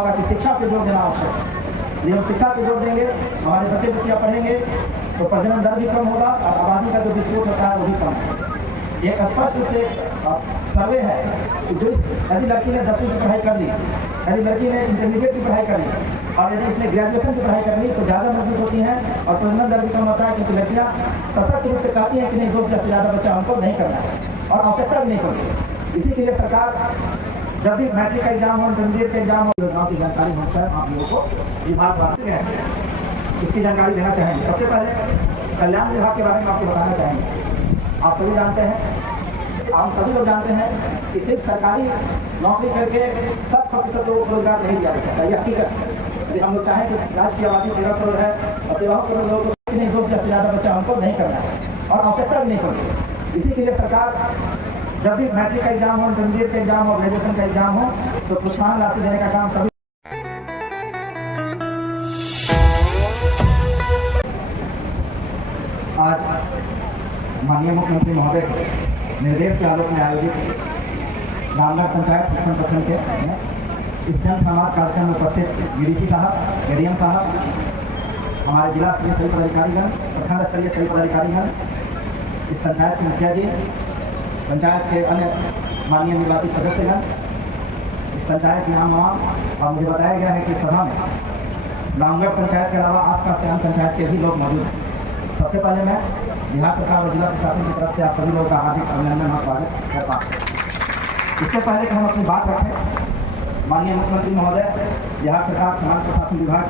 होगा कि शिक्षा पर जोर देना आवश्यक है। यदि हम शिक्षा पर जोर देंगे, हमारे बच्चे बच्चियाँ पढ़ेंगे तो प्रजनन दर भी कम होगा और आबादी का जो विस्फोट होता है वो भी कम होगा। एक स्पष्ट रूप से सर्वे है कि जो यदि लड़की ने 10वीं की पढ़ाई कर ली, यदि लड़की ने इंटरमीडिएट की पढ़ाई कर ली और यदि उसने ग्रेजुएशन की पढ़ाई कर ली तो ज़्यादा मजबूत होती हैं और प्रजनन दर भी कम होता है, क्योंकि लड़कियाँ सशक्त रूप से कहती हैं कि नहीं, 2 से ज़्यादा बच्चा हमको नहीं करना है और आवश्यकता भी नहीं पड़ती। इसी के लिए सरकार जब भी मैट्रिक का एग्जाम हो, इंटरमीडिएट का एग्जाम हो, योजनाओं की जानकारी हम शायद आप लोगों को विभाग बांटते हैं, उसकी जानकारी देना चाहेंगे। सबसे पहले कल्याण विभाग के बारे में आपको बताना चाहेंगे। आप सभी जानते हैं, हम सभी लोग जानते हैं कि सिर्फ सरकारी नौकरी करके 100% लोगों को रोजगार नहीं दिया जा सकता। ये हकीकत है। यदि हम लोग चाहें कि राज्य की आबादी 13 करोड़ है और 13 करोड़ लोगों को नहीं, 2 से ज़्यादा बच्चा हमको नहीं करना है और आवश्यकता भी नहीं पड़ती। इसी के लिए सरकार जब भी मैट्रिक का एग्जाम हो, इंटरमीडिएट का एग्जाम हो, ग्रेजुएशन का एग्जाम हो तो प्रोत्साहन राशि देने का काम सभी आज माननीय मुख्यमंत्री महोदय के निर्देश के आलोक में आयोजित रामगढ़ पंचायत शिक्षण प्रखंड के इस जन संवाद कार्यक्रम में उपस्थित बीडीसी साहब, एडीएम साहब, हमारे जिला स्तरीय सभी पदाधिकारीगण, प्रखंड स्तरीय सभी पदाधिकारीगण, इस पंचायत के मुखिया जी, पंचायत के अन्य माननीय निर्वाचित सदस्यगण, इस पंचायत के आम आवाम, और मुझे बताया गया है कि सभा में रामगढ़ पंचायत के अलावा आसपास के अन्य पंचायत के भी लोग मौजूद हैं। सबसे पहले मैं बिहार सरकार और जिला प्रशासन की तरफ से आप सभी लोगों का हार्दिक अभिनंदन और स्वागत करता हूँ। इससे पहले कि हम अपनी बात रखें, माननीय मुख्यमंत्री महोदय, बिहार सरकार समाज प्रशासन विभाग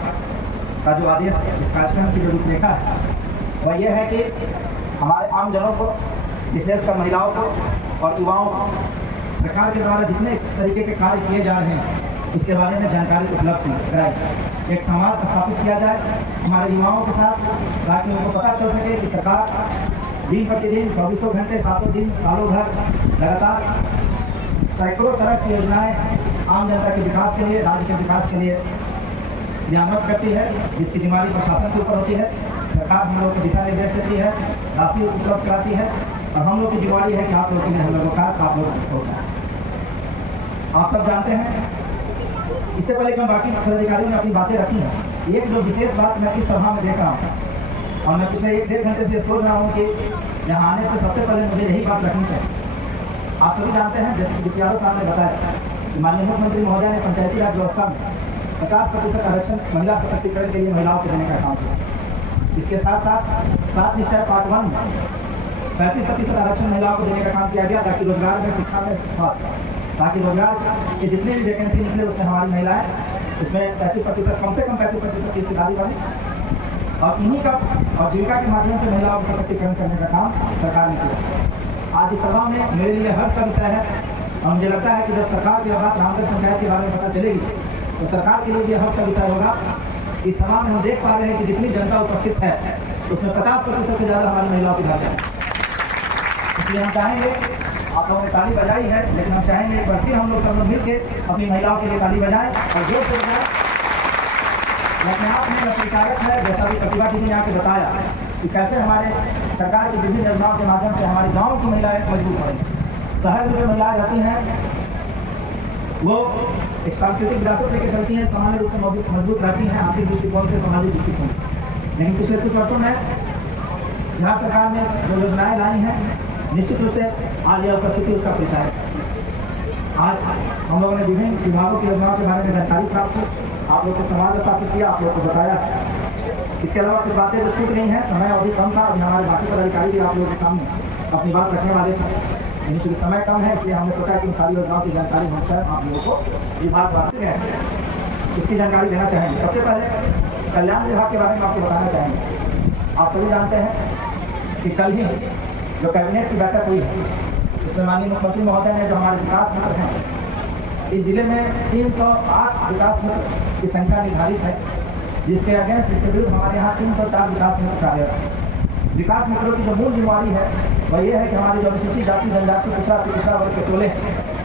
का जो आदेश, इस कार्यक्रम की जो रूपरेखा है वह यह है कि हमारे आम जनों को, विशेषकर महिलाओं को और युवाओं को सरकार के द्वारा जितने तरीके के कार्य किए जा रहे हैं उसके बारे में जानकारी उपलब्ध कराई। एक संवाद स्थापित किया जाए हमारे युवाओं के साथ, ताकि उनको पता चल सके कि सरकार दिन प्रतिदिन 24 घंटे 7 दिन सालों भर लगातार सैकड़ों तरह की योजनाएं आम जनता के विकास के लिए, राज्य के विकास के लिए क्रियान्वित करती है, जिसकी जिम्मेदारी प्रशासन के ऊपर होती है। सरकार हम लोग को दिशा निर्देश देती है, राशि उपलब्ध कराती है और हम लोग की जिम्मेदारी है कि आप लोगों के लिए हम लोगों का आप लोग होता है। आप सब जानते हैं, इससे पहले कि हम बाकी पदाधिकारियों ने अपनी बातें रखी हैं, एक जो विशेष बात मैं इस सभा में देख रहा हूँ और मैं पिछले 1-1.5 घंटे से सोच रहा हूँ कि यहाँ आने से सबसे पहले मुझे यही बात रखनी चाहिए। आप सभी जानते हैं, जैसे कि डिप्टी साहब ने बताया कि माननीय मुख्यमंत्री महोदय ने पंचायती राज व्यवस्था में 50% आरक्षण महिला सशक्तिकरण के लिए महिलाओं को देने का काम किया। इसके साथ साथ 7 निश्चय पार्ट 1 में 35% आरक्षण महिलाओं को देने का काम किया गया, ताकि रोजगार में, शिक्षा में, स्वास्थ्य, ताकि रोजगार के जितने भी वैकेंसी निकले उसमें हमारी महिलाएं उसमें 35%, कम से कम 35% की हिस्सेदारी बनी और इन्हीं का और जीविका के माध्यम से महिलाओं को सशक्तिकरण करने का काम सरकार ने किया। आज इस सभा में मेरे लिए हर्ष का विषय है और मुझे लगता है कि जब सरकार की बात रामगढ़ पंचायत के बारे में पता चलेगी तो सरकार के लिए भी हर्ष का विषय होगा। इस सभा में हम देख पा रहे हैं कि जितनी जनता उपस्थित है उसमें 50% से ज़्यादा हमारी महिलाओं की भाग है। इसलिए हम चाहेंगे, आप लोगों ने ताली बजाई है, लेकिन हम चाहेंगे एक बार फिर हम लोग सब लोग मिलकर अपनी महिलाओं के लिए ताली बजाएं और जोर से बजाएं। अपने आप में प्रचारक है, जैसा भी प्रतिभा जी ने आके बताया कि कैसे हमारे सरकार की विभिन्न योजनाओं के माध्यम से हमारे गाँव की महिलाएं मजबूत हो रही। शहर में जो महिलाएं रहती हैं वो एक सांस्कृतिक विरासत लेकर चलती हैं, सामान्य रूप से मजबूत रहती हैं, आर्थिक दृष्टिकोण से, सामाजिक दृष्टिकोण से। लेकिन पिछले कुछ वर्षों में बिहार सरकार ने जो योजनाएं लाई हैं, निश्चित रूप से आज यह उपस्थिति उसका परिचय है। आज हम लोगों ने विभिन्न विभागों की योजनाओं के बारे में जानकारी प्राप्त की, आप लोग को संवाद स्थापित किया, आप लोग को बताया। इसके अलावा कुछ बातें जो छूट गई हैं, समय अवधि कम था, अभी हमारे बाकी पदाधिकारी भी आप लोगों के सामने अपनी बात रखने वाले थे, लेकिन चूँकि समय कम है इसलिए हमने सोचा कि इन सारी योजनाओं की जानकारी हम शायद आप लोगों को विभाग बांटते हैं, उसकी जानकारी देना चाहेंगे। सबसे पहले कल्याण विभाग के बारे में आपको बताना चाहेंगे। आप सभी जानते हैं कि कल ही जो कैबिनेट की बैठक हुई है उसमें माननीय मुख्यमंत्री महोदय ने जो हमारे विकास मित्र हैं, इस जिले में 308 विकास मित्र की संख्या निर्धारित है, जिसके अगेंस्ट, जिसके विरुद्ध हमारे यहाँ 304 विकास मित्र कार्यरत हैं। विकास मित्रों की जो मूल जिम्मेदारी है वह ये है कि हमारी जो अनुसूचित जाति, जनजाति, पिछड़ा वर्ग के टोले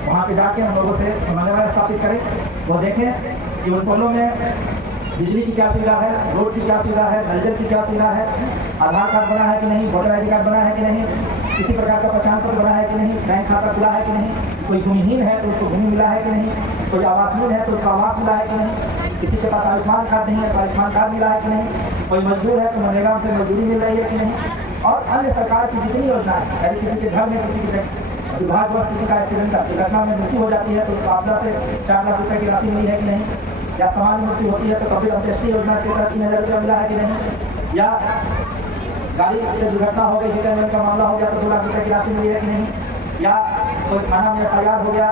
वहाँ पे जाके हम लोगों से समन्वय स्थापित करें, वो देखें कि उन टोलों में बिजली की क्या सुविधा है, रोड की क्या सुविधा है, नलजल की क्या सुविधा है, आधार कार्ड बना है कि नहीं, वोटर ID कार्ड बना है कि नहीं, किसी प्रकार का पहचान पत्र बना है कि नहीं, बैंक खाता खुला है कि नहीं, कोई भूमिहीन है तो उसको भूमि मिला है कि नहीं, कोई आवासहीन है तो उसका आवास मिला है कि नहीं, किसी के पास आयुष्मान कार्ड नहीं है तो आयुष्मान कार्ड मिला है कि नहीं, कोई मजदूर है तो मनरेगा से मजदूरी मिल रही है कि नहीं, और अन्य सरकार की जितनी योजनाएं, यदि किसी के घर में किसी के दुर्भाग्यवश किसी का एक्सीडेंट का दुर्घटना में मृत्यु हो जाती है तो उसको आपदा से 4 लाख रुपये की राशि मिली है कि नहीं, या सामान्य मृत्यु होती है तो कभी अंत्येष्टि योजना के तहत 3000 रुपया मिला है कि नहीं, या गाड़ी से दुर्घटना हो गई, हिट का मामला हो गया तो 2 लाख रुपये की राशि मिली है कि नहीं, या कोई थाना में FIR हो गया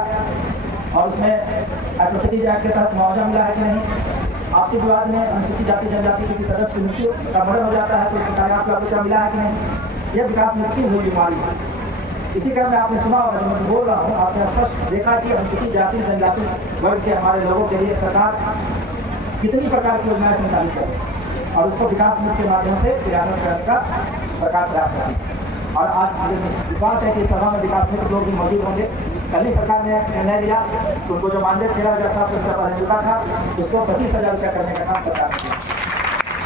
और उसमें एट्रोसिटीज एक्ट के तहत मुआवजा मिला है कि नहीं, आपसी विवाद में अनुसूचित जाति जनजाति किसी सदस्य की मृत्यु का मर्डर हो जाता है तो उसको 8.5 लाख रुपया मिला है कि नहीं। यह विकास में की हुई बीमारी है। इसी क्रम में आपने सुना होगा, जो मैं बोल रहा हूँ, आपने स्पष्ट देखा कि अनुसूचित जाति जनजाति वर्ग के हमारे लोगों के लिए सरकार कितनी प्रकार की योजनाएं संचालित करे और उसको विकास मित्र के माध्यम से क्रियान्वित करने का सरकार प्रयास करती है। और आज मुझे विश्वास है कि इस सभा में विकास मित्र लोग भी मौजूद होंगे। कल ही सरकार ने निर्णय लिया तो उनको जो मानदेय 13,700 रुपया पर मिलता था उसको 25,000 रुपया करने का काम सरकार ने किया।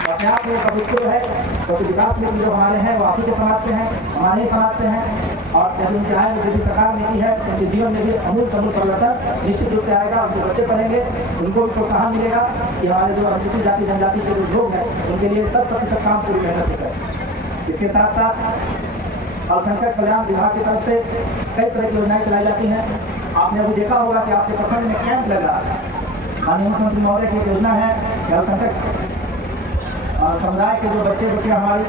तो अपने आप में पवित्र है, क्योंकि विकास मित्र जो हमारे हैं वो आप ही के समाज से हैं, हमारे ही समाज से हैं, और जब उनकी आय में यदि सरकार ने की है तो उनके जीवन में भी अमूल समूल परिवर्तन निश्चित रूप से आएगा। उनके बच्चे पढ़ेंगे, उनको भी प्रोत्साहन मिलेगा कि हमारे जो अनुसूचित जाति जनजाति के जो लोग हैं उनके लिए 100% काम पूरी मेहनत से करें। इसके साथ साथ अल्पसंख्यक कल्याण विभाग की तरफ से कई तरह की योजनाएं चलाई जाती हैं। आपने अभी देखा होगा कि आपके प्रखंड में कैंप लग रहा है। माननीय मुख्यमंत्री महोदय की एक योजना है कि अल्पसंख्यक समुदाय के जो बच्चे हमारी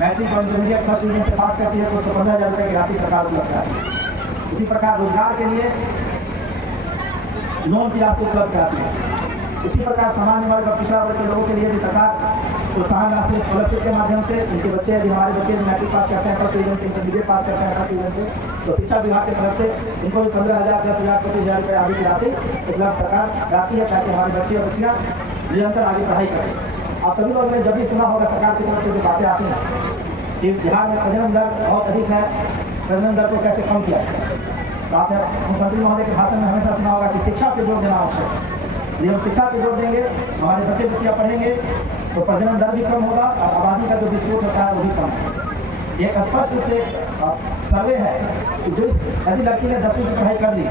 मैट्रिक और इंटरमीडिएट फर्स्ट डिवीजन से पास करती है तो उसको 15,000 रुपये की राशि सरकार उपलब्ध है। इसी प्रकार रोजगार के लिए लोन की राशि उपलब्ध कराती है। उसी प्रकार सामान्य वर्ग और पिछड़ा वर्ग के लोगों के लिए भी सरकार प्रोत्साहन राशि स्कॉलरशिप के माध्यम से उनके बच्चे, यदि हमारे बच्चे मैट्रिक पास करते हैं फर्स्ट डिवीजन से, इंटरमीडिएट पास करते हैं फर्स्ट डिवीजन से, तो शिक्षा विभाग की तरफ से उनको भी 15,000, 10,000, 25,000 रुपये आदि की राशि उपलब्ध सरकार कराती है ताकि हमारे बच्चे और बच्चियाँ निरंतर आगे पढ़ाई करें। आप सभी लोगों ने जब भी सुना होगा सरकार की तरफ से जो बातें आती हैं कि बिहार में प्रजनन दर बहुत अधिक है, प्रजनन दर को कैसे कम किया जाए, तो आपने मुख्यमंत्री महोदय के भाषण में हमेशा सुना होगा कि शिक्षा पर जोर देना आवश्यक है। यदि हम शिक्षा पर जोर देंगे, हमारे बच्चे बच्चियाँ पढ़ेंगे तो प्रजनन दर भी कम होगा और आबादी का जो विस्फोट होता है वो भी कम होगा। एक स्पष्ट रूप से सर्वे है कि जो यदि लड़की ने 10वीं की पढ़ाई कर ली,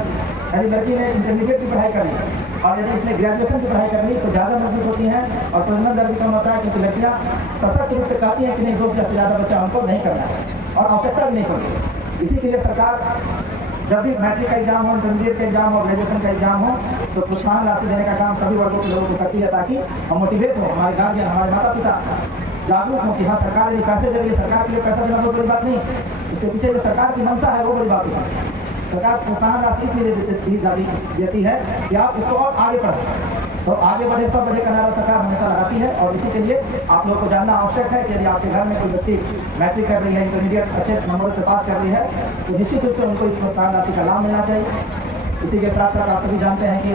यदि लड़की ने इंटरमीडिएट की पढ़ाई कर ली और यदि उसने ग्रेजुएशन की पढ़ाई कर ली तो ज़्यादा मजबूत होती हैं और प्रजनन दर भी कम होता है, क्योंकि लड़कियाँ सशक्त रूप से कहती हैं कि नहीं 2 से ज़्यादा बच्चा हमको नहीं करना है और आवश्यकता भी नहीं पड़ती। इसी के लिए सरकार जब भी मैट्रिक का एग्जाम हो, इंटरमीडिएट का एग्जाम और ग्रेजुएशन का एग्जाम हो तो प्रोत्साहन राशि देने का काम सभी वर्गों के लोगों को करती है ताकि हम मोटिवेट हो, हमारे गार्जियन, हमारे माता पिता जागरूक हो कि हाँ सरकार यदि पैसे दे रही है, सरकार के लिए पैसा देना बहुत बड़ी बात नहीं, उसके पीछे जो सरकार की मंशा है वो बड़ी बात है। सरकार प्रोत्साहन राशि इसलिए देती है कि आप उसको और आगे बढ़ें, तो आगे बढ़े सब बढ़े का नारा सरकार हमेशा लगाती है। और इसी के लिए आप लोग को जानना आवश्यक है कि यदि आपके घर में कोई बच्ची मैट्रिक कर रही है, इंटरमीडिएट अच्छे नंबरों से पास कर रही है तो निश्चित रूप से उनको इस प्रोत्साहन राशि का लाभ मिलना चाहिए। इसी के साथ साथ आप सभी जानते हैं कि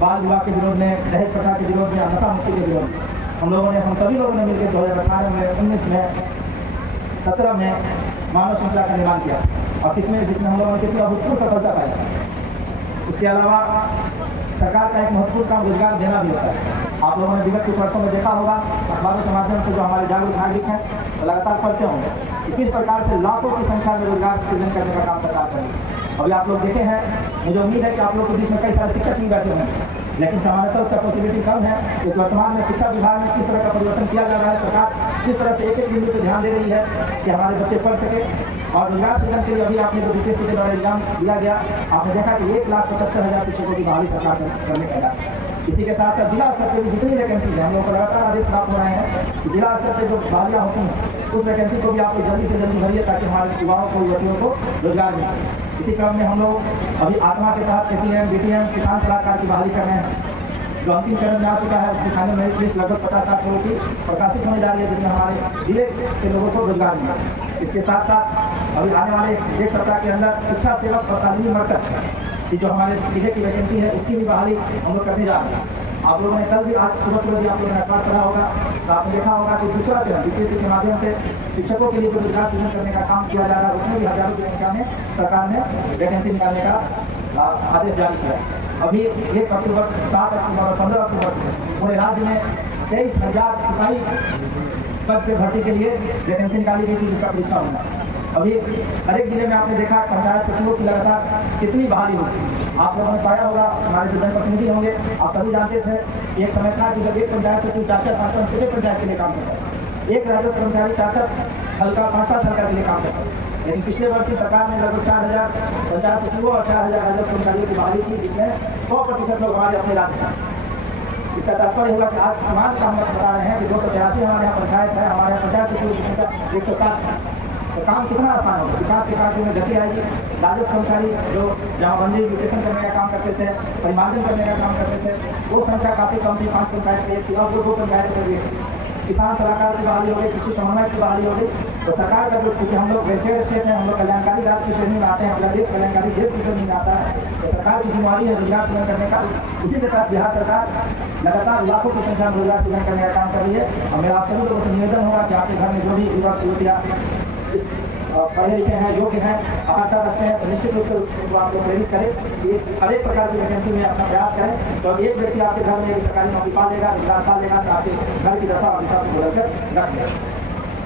बाल विवाह के विरोध में, दहेज प्रथा के विरोध में, नशा मुक्ति के विरोध में हम सभी लोगों ने मिलकर 2018 में, 19 में, 17 में मानव श्रृंखला का निर्माण किया और जिसमें हम लोगों ने कितनी अभूतपूर्व सफलता पाई। उसके अलावा सरकार का एक महत्वपूर्ण काम रोजगार देना भी होता है। आप लोगों ने विगत कुछ वर्षों में देखा होगा अखबारों के माध्यम से जो हमारे जागरूक नागरिक हैं तो लगातार पढ़ते होंगे कि किस प्रकार से लाखों की संख्या में रोजगार सृजन करने का काम सरकार करेगी। अभी आप लोग देखे हैं, मुझे उम्मीद है कि आप लोग के बीच में कई सारे शिक्षक भी बैठे हुए हैं, लेकिन सामान्यतः उसका पॉसिबिलिटी कम है क्योंकि वर्तमान में शिक्षा विभाग में किस तरह का परिवर्तन किया जा रहा है। सरकार किस तरह से एक बिंदु पर ध्यान दे रही है कि हमारे बच्चे पढ़ सके और रोजगार सृजन के लिए अभी आपने जो BPSC के द्वारा एग्जाम दिया गया, आपने देखा कि 1,75,000 शिक्षकों की बहाली सरकार करने का है। इसी के साथ साथ जिला स्तर पर भी जितनी वैकेंसी है, हम लोग को लगातार आदेश प्राप्त हो रहे हैं कि जिला स्तर पर जो बहालियाँ होती हैं उस वैकेंसी को भी आप जल्दी से जल्दी भरिए ताकि हमारे युवाओं को, युवतियों को रोजगार मिल सके। इसी क्रम में हम लोग अभी आत्मा के तहत ATM, BTM, किसान सलाहकार की बहाली कर रहे हैं जो अंतिम चरण में आ चुका है। उसके खाने में लिस्ट लगभग 50-60 लोगों की प्रकाशित होने जा रही है जिसमें हमारे जिले के लोगों को रोजगार मिला। इसके साथ साथ अभी आने वाले 1 सप्ताह के अंदर शिक्षा सेवक और तालीमी मरकज की जो हमारे जिले की वैकेंसी है उसकी भी बहाली हम लोग करने जा रहे हैं। आप लोगों ने कल भी, आज सुबह भी आप लोगों ने अखबार पढ़ा होगा तो आपने देखा होगा कि दूसरा चरण BPSC के माध्यम से शिक्षकों के लिए जो रोजगार सृजन करने का काम किया जा रहा है उसमें भी हजारों की संख्या में सरकार ने वैकेंसी निकालने का आदेश जारी किया। अभी 1 अक्टूबर, 7 अक्टूबर और 15 अक्टूबर पूरे राज्य में 23,000 सिपाही पद पे भर्ती के लिए वैकेंसी निकाली गई थी जिसका परीक्षा होना। अभी हर एक जिले में आपने देखा पंचायत सचिवों की लगातार कितनी बहाली होती है। आप लोगों ने पाया होगा, हमारे जो जनप्रतिनिधि होंगे आप सभी जानते थे, एक समय था कि जब एक पंचायत से कोई 4-4 5-5 6 पंचायत के लिए काम करता है, एक राजस्व कर्मचारी 4-4 हल्का 5-5 हल्का के लिए काम करता है। लेकिन पिछले वर्ष ही सरकार ने लगभग 4000 पंचायत सचिवों और 4000 राजस्व कर्मचारियों की बहाली की, जिसमें 100% लोग हमारे अपने राज्य से। इसका तात्पर्य होगा कि आज समान काम बता रहे हैं कि 283 हमारे यहाँ पंचायत है, हमारे यहाँ पंचायत सचिव की संख्या 160 है। तो काम कितना आसान होगा, विकास के कार्यों में गति आएगी। राजस्व कर्मचारी जो जमाबंदी म्यूटेशन करने का काम करते थे, परिमार्जन करने का काम करते थे, वो संख्या काफ़ी कम थी, 5 पंचायत में थी, अब वो 2 पंचायत में दिए। किसान सलाहकार की बहाली हो गई, कृषि समन्वय की बहाली हो गई। तो सरकार का जो, क्योंकि हम लोग वेलफेयर स्टेट हैं, हम लोग कल्याणकारी राज्य की श्रेणी में आते हैं, अपना देश कल्याणकारी देश की श्रेणी में आता है, तो सरकार की जिम्मेवारी है रोजगार सृजन करने का। उसी के तहत बिहार सरकार लगातार लाखों की संख्या में रोजगार सृजन करने का काम कर रही है। और मेरा आप सभी लोगों से निवेदन होगा कि आपके घर में जो भी युवक युवतियाँ इस पढ़े लिखे हैं, योग्य हैं, अर्हता रखते हैं, तो निश्चित रूप से उसको आप लोग प्रेरित करें कि हर एक प्रकार की वैकेंसी में अपना प्रयास करें। तो एक व्यक्ति आपके घर में सरकारी नौकरी पा लेगा, रोजगार पा लेगा, तो आपके घर की दशा और दिशा को बदल कर रख देगा।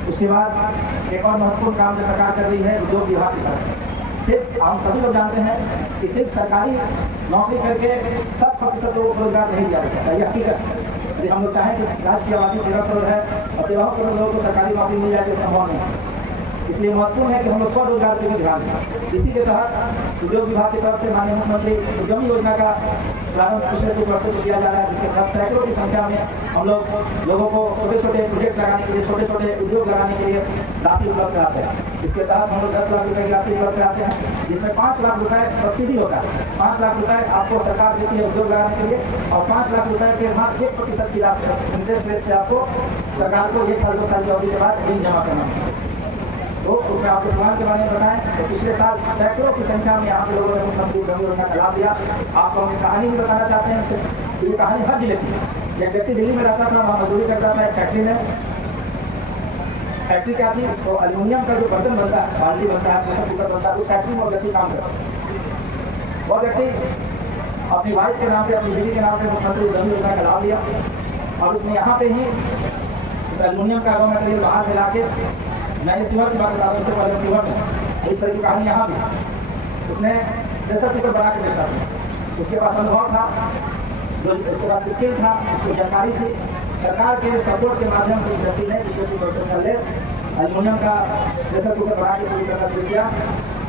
उसके बाद एक और महत्वपूर्ण काम जो सरकार कर रही है उद्योग विभाग की तरफ से। सिर्फ हम सभी लोग जानते हैं कि सिर्फ सरकारी नौकरी करके 100% लोगों को रोजगार नहीं दिया जा सकता, यह हकीकत है। यदि हम लोग चाहें कि राज्य की आबादी 13 करोड़ है और 13 करोड़ लोगों को सरकारी नौकरी मिल जाए तो संभव नहीं है। इसलिए महत्वपूर्ण है कि हम लोग स्वरोजगार पर भी ध्यान दें। इसी के तहत उद्योग विभाग की तरफ से माननीय मुख्यमंत्री उद्यमी योजना का प्रारंभ पिछले 2 वर्षों से किया जा रहा है, जिसके तहत सैकड़ों की संख्या में हम लोगों को छोटे छोटे प्रोजेक्ट लगाने के लिए, छोटे छोटे उद्योग लगाने के लिए राशि उपलब्ध कराते हैं। इसके तहत हम लोग 10 लाख रुपये की राशि उपलब्ध कराते हैं, जिसमें 5 लाख रुपये सब्सिडी होता है। 5 लाख रुपये आपको सरकार देती है उद्योग लगाने के लिए, और 5 लाख रुपये के मात्र 1% की राशि इंटरेस्ट रेट से आपको सरकार को 1 साल 2 साल की अवधि के बाद ऋण जमा करना है। तो उसमें आपको सवाल के बारे में बताएं तो पिछले साल सैकड़ों की संख्या में यहाँ के लोगों ने मुख्यमंत्री उद्यमी योजना का लाभ दिया। आपको हम कहानी भी बताना चाहते हैं इससे। ये कहानी हर जिले की है। एक व्यक्ति दिल्ली में रहता था, वहाँ मजदूरी करता था एक फैक्ट्री में। फैक्ट्री क्या थी, तो एल्यूमिनियम का जो बर्तन बनता है, बाल्टी बनता है, प्रेशर कुकर बनता है, उस फैक्ट्री में वो व्यक्ति काम करता है। वो व्यक्ति अपनी वाइफ के नाम पे, अपनी बीवी के नाम पे मुख्यमंत्री उद्यमी योजना का लाभ लिया, और उसने यहाँ पे ही उस एल्यूमिनियम का रॉ मटेरियल बाहर से ला के, मैंने सीवर की बात बता रहा हूँ, इससे पहले सीवर में इस तरह की कहानी यहाँ भी उसने प्रेशर कुकर बना के बेचा था। उसके पास अनुभव था, जो उसके पास स्किल था, उसको जानकारी थी। सरकार के सपोर्ट के माध्यम से उस व्यक्ति ने पिछले 2 वर्षों पहले एल्यूमिनियम का प्रेशर कुकर बना के शुरू करना शुरू किया,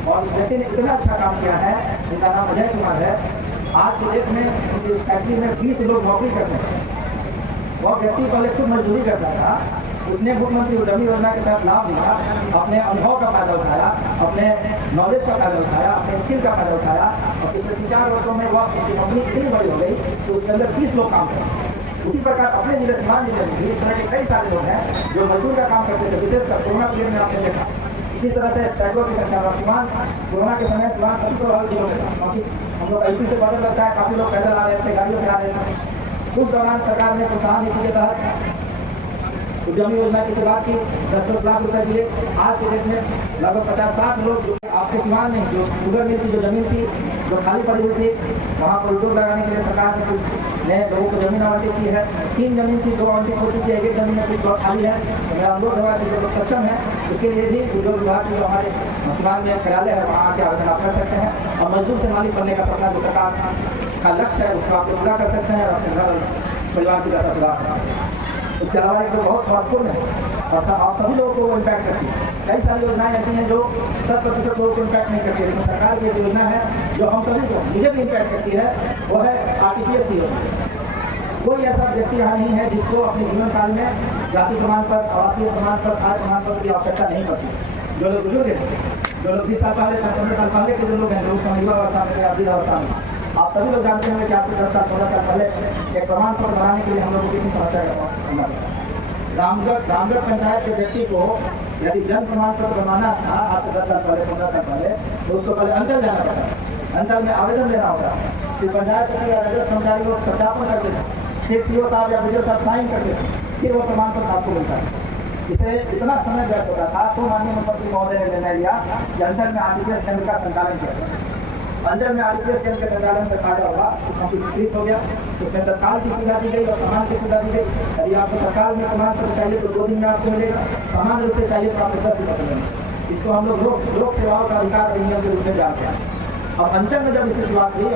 और उस व्यक्ति ने इतना अच्छा काम किया है, जिनका नाम अजय कुमार है। आज की डेट में उनकी इस फैक्ट्री में 20 लोग नौकरी करते हैं। वह व्यक्ति पहले खुद मजदूरी करता था, उसने मुख्यमंत्री उद्यमी योजना के तहत लाभ लिया, अपने अनुभव का फायदा उठाया, अपने नॉलेज का फायदा उठाया, अपने स्किल का फायदा उठाया, और पिछले 3-4 वर्षों में वह उसकी कंपनी इतनी बड़ी हो गई कि उसके अंदर 20 लोग काम करते। उसी प्रकार अपने जिले सीवान जिले में भी इस तरह के कई सारे लोग हैं जो मजदूर का काम करते थे, विशेषकर कोरोना पीरियड में आपने देखा। इस तरह से सैकड़ों की संख्या में सीवान कोरोना के समय सीवान सभी प्रभावित जिलों में था, क्योंकि हम लोग यूपी से बॉर्डर लगता है, काफ़ी लोग पैदल आ रहे थे, गाड़ियों से आ रहे थे। उस दौरान सरकार ने प्रोत्साहन नीति के तहत उद्यमी योजना की शुरुआत की, 10-10 लाख रुपए दिए। आज के डेट में लगभग 50-60 लोग जो आपके सीमांत में जो शुगर मिल की जो जमीन थी, जो खाली पड़ी हुई थी, वहाँ पर उद्योग लगाने के लिए सरकार ने लोगों को जमीन आवंटित की है। 3 जमीन थी, 2 आवंटित हो चुकी है, 1 जमीन में कुछ बहुत खाली है। तो मेरा अनुरोध होगा कि जो लोग सक्षम है उसके लिए भी उद्योग विभाग की जो हमारे सीमांत में कार्यालय है वहाँ आके आवेदन आप कर सकते हैं, और मजदूर से मालिक बनने का सपना जो सरकार का लक्ष्य है उसको आप पूरा कर सकते हैं और अपने घर परिवार की दशा सुधार सकते हैं। इसके अलावा एक तो बहुत महत्वपूर्ण है और आप सभी लोगों को वो इम्पैक्ट करती है। कई सारी योजनाएं ऐसी हैं जो 100% लोगों को इम्पैक्ट नहीं करती है, लेकिन सरकार की एक योजना है जो हम सभी को मुझे भी इम्पैक्ट करती है, वो है RTPS की योजना। कोई ऐसा व्यक्ति यहाँ नहीं है जिसको अपने जीवन काल में जाति प्रमाण पत्र, आवासीय प्रमाण पत्र, आय प्रमाण पत्र की आवश्यकता नहीं पड़ती। जो लोग बुजुर्ग हैं, जो लोग 20 साल पहले 15 साल पहले के जो लोग हैं, जो उसका युवा अवस्था में या वृद्ध अवस्था में, आप सभी लोग जानते हैं कि आज से 10 साल 15 साल पहले एक प्रमाण पत्र बनाने के लिए हम लोग को कितनी समस्या का सामना करना। रामगढ़ पंचायत के व्यक्ति को यदि जन्म प्रमाण पत्र बनाना था आज से 10 साल पहले 15 साल पहले, तो उसको पहले अंचल जाना पड़ता, अंचल में आवेदन देना होता, फिर पंचायत सचिव या राजस्व कर्मचारी लोग सत्यापन करते थे, फिर CO साहब या BDO साहब साइन करते थे, फिर वो प्रमाण पत्र आपको मिलता है। इसे इतना समय व्यर्थ होता था, तो माननीय मुख्यमंत्री महोदय ने निर्णय लिया कि अंचल में RTPS केंद्र का संचालन किया जाए। अंचल में RTPS केंद्र के संचालन से फायदा हुआ, कंप्लीट हो गया। उसमें तत्काल की सुविधा दी गई और सामान की सुविधा दी गई। यदि आपको तत्काल में प्रमाण पत्र चाहिए तो 2 दिन में आपको मिलेगा, सामान्य रूप से चाहिए तो आपको 10 दिन मिलेगा। इसको हम लोग लोक सेवाओं का अधिकार अधिनियम के रूप में जानते हैं। अब अंचल में जब इसकी शुरुआत हुई,